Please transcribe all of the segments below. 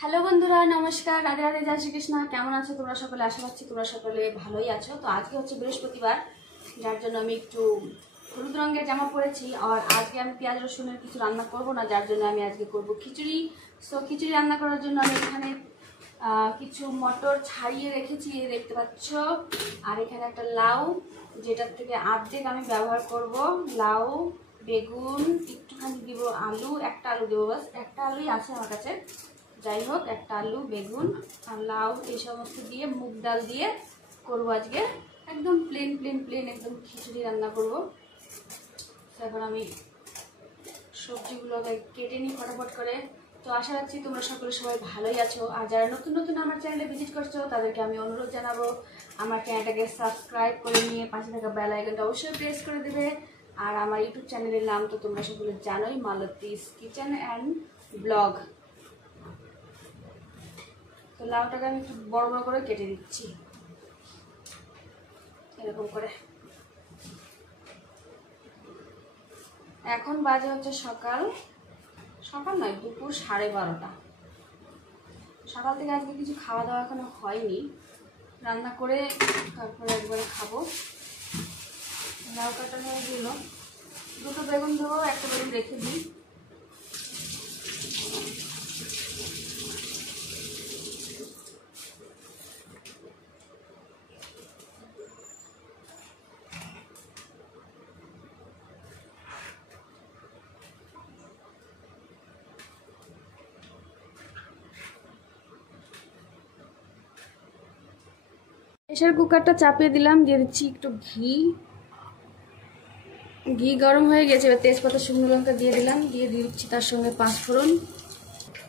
Hello বন্ধুরা, নমস্কার, রাধে রাধে, জয় শ্রীকৃষ্ণ। কেমন আছো তোমরা সকলে? আশা করছি তোমরা সকলে ভালোই আছো। তো আজকে হচ্ছে বৃহস্পতিবার, যার জন্য আমি একটু হলুদ রঙের জামা পরেছি। আর আজকে আমি পেঁয়াজ রসুনের কিছু রান্না করব না, যার জন্য আমি আজকে করব খিচুড়ি। সো খিচুড়ি রান্না করার জন্য আমি এখানে কিছু মটর ছাড়িয়ে রেখেছি, দেখতে পাচ্ছ। আর এখানে একটা লাউ, যেটার থেকে অর্ধেক আমি ব্যবহার করব। লাউ, বেগুন, একটুখানি দিব আলু, একটা আলু দেবো, বাস একটা আলুই আছে আমার কাছে। যাই হোক, একটা আলু, বেগুন আর লাউ এই সমস্ত দিয়ে মুগ ডাল দিয়ে করবো আজকে। একদম প্লেন একদম খিচুড়ি রান্না করব। এখন আমি সবজিগুলো কেটে নিই ফটাফট করে। তো আশা রাখছি তোমরা সকলে সবাই ভালোই আছো। আর যারা নতুন নতুন আমার চ্যানেলে ভিজিট করছো তাদেরকে আমি অনুরোধ জানাবো, আমার চ্যানেলটাকে সাবস্ক্রাইব করে নিয়ে পাশে থাকা বেল আইকনটা অবশ্যই প্রেস করে দেবে। আর আমার ইউটিউব চ্যানেলের নাম তো তোমরা সকলে জানোই, মালতীস কিচেন অ্যান্ড ব্লগ। তো লাউটাকে আমি একটু বড় বড় করে কেটে দিচ্ছি এরকম করে। এখন বাজে হচ্ছে সকাল নয়, দুপুর 12:30। সকাল থেকে আজকে কিছু খাওয়া দাওয়া এখনো হয়নি, রান্না করে তারপরে একবারে খাবো। লাউ কাটানো হয়ে গেল, দুটো বেগুন দেবো, একটা বেগুন রেখে দিই। প্রেসার কুকারটা চাপিয়ে দিলাম, দিয়ে দিচ্ছি একটু ঘি গরম হয়ে গেছে। এবার তেজপাতা, শুকনো লঙ্কা দিয়ে দিলাম, দিয়ে দিচ্ছি তার সঙ্গে 5 ফোড়ন।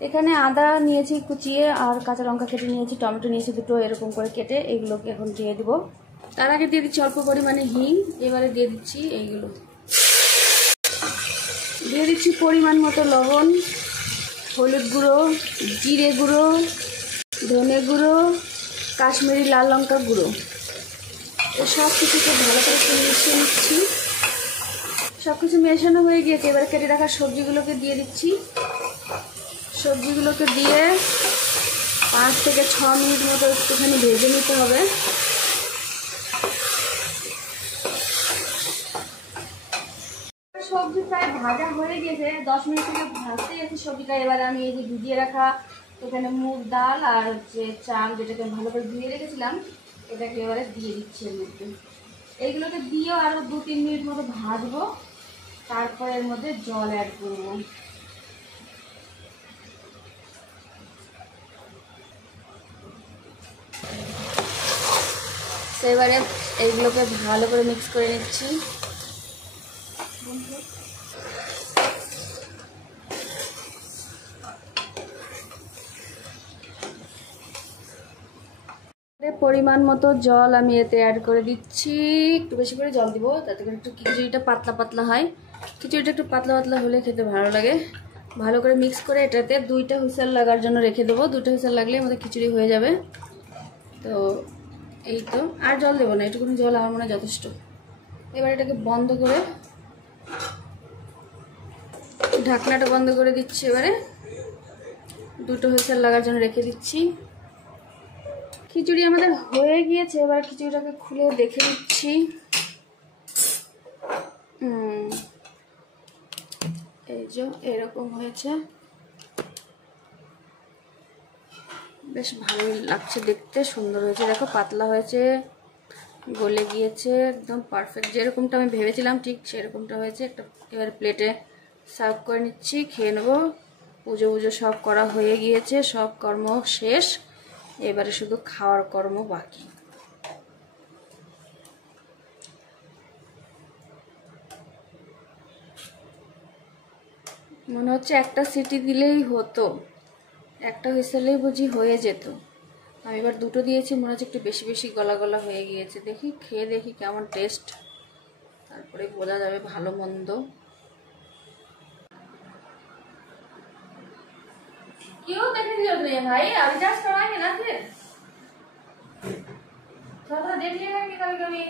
এখানে আদা নিয়েছি কুচিয়ে, আর কাঁচা লঙ্কা কেটে নিয়েছি, টমেটো নিয়েছি দুটো এরকম করে কেটে, এইগুলোকে এখন দিয়ে দিব। তার আগে দিয়ে দিচ্ছি অল্প পরিমাণে হিং। এবারে দিয়ে দিচ্ছি এইগুলো, দিয়ে দিচ্ছি পরিমাণ মতো লবণ, হলুদ গুঁড়ো, জিরে গুঁড়ো, ধনে গুঁড়ো, কাশ্মীরি লাল লঙ্কা গুঁড়ো। সব কিছুকে ভালো করে মিশিয়ে নিচ্ছি। সব কিছু মেশানো হয়ে গিয়েছে, এবার কেটে রাখা সবজিগুলোকে দিয়ে দিচ্ছি। সবজিগুলোকে দিয়ে 5 থেকে 6 মিনিট মতো একটুখানি ভেজে নিতে হবে। সবজি প্রায় ভাজা হয়ে গেছে, 10 মিনিট থেকে ভাজতে গেছে সবজিটা। এবারে আমি এই যে ভিজিয়ে রাখা এখানে মুগ ডাল আর হচ্ছে চাল, যেটাকে ভালো করে ধুয়ে রেখেছিলাম, এটাকে এবারে দিয়ে দিচ্ছি এর মধ্যে। এইগুলোকে দিয়েও আরও 2-3 মিনিট মতো ভাজবো, তারপর এর মধ্যে জল অ্যাড করবো। এবারে এইগুলোকে ভালো করে মিক্স করে নিচ্ছি। পরিমাণ মতো জল আমি এতে অ্যাড করে দিচ্ছি। একটু বেশি করে জল দিব, তাতে করে একটু খিচুড়িটা পাতলা পাতলা হয়। খিচুড়িটা একটু পাতলা পাতলা হলে খেতে ভালো লাগে। ভালো করে মিক্স করে এটাতে 2টা হুইসেল লাগার জন্য রেখে দেবো। 2টা হুইসেল লাগলে আমাদের খিচুড়ি হয়ে যাবে। তো এই তো, আর জল দেবো না, এটুকুনি জল আমার মনে হয় যথেষ্ট। এবার এটাকে বন্ধ করে, ঢাকনাটা বন্ধ করে দিচ্ছি। এবারে 2টো হুইসেল লাগার জন্য রেখে দিচ্ছি। খিচুড়ি আমাদের হয়ে গিয়েছে, এবার খিচুড়িটাকে খুলে দেখে নিচ্ছি। এই যে এরকম হয়েছে, বেশ ভালোই লাগছে দেখতে, সুন্দর হয়েছে। দেখো পাতলা হয়েছে, গলে গিয়েছে, একদম পারফেক্ট যেরকমটা আমি ভেবেছিলাম ঠিক সেরকমটা হয়েছে। একটা এবার প্লেটে সার্ভ করে নিচ্ছি, খেয়ে নেবো। পুজো সব করা হয়ে গিয়েছে, সব কর্ম শেষ, এবারে শুধু খাওয়ার কর্ম বাকি। মনে হচ্ছে একটা সিটি দিলেই হতো, একটা হুইসেলেই বুঝি হয়ে যেত। আমি এবার 2টো দিয়েছি, মনে হচ্ছে একটু বেশি বেশি গলা গলা হয়ে গিয়েছে। দেখি খেয়ে দেখি কেমন টেস্ট, তারপরে বোঝা যাবে ভালো মন্দ। क्यों देखने की जरूरत नहीं है भाई, अभी जांच करवाएंगे ना फिर। थोड़ा देख लिएगा कि कभी कभी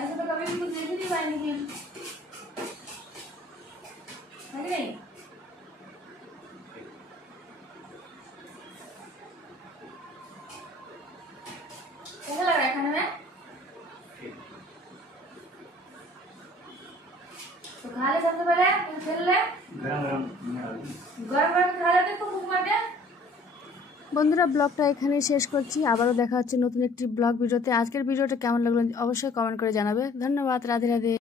ऐसे तो कभी भी कुछ देख ही नहीं पाएंगे फिर, है कि नहीं। तो खा ले सबसे पहले, खेल ले। गरम गरम खा लेते तो मुख मार दे। বন্ধুরা ব্লগটা এখানেই শেষ করছি, আবারও দেখা হচ্ছে নতুন একটি ব্লগ ভিডিওতে। আজকের ভিডিওটা কেমন লাগলো অবশ্যই কমেন্ট করে জানাবে। ধন্যবাদ, রাধে রাধে।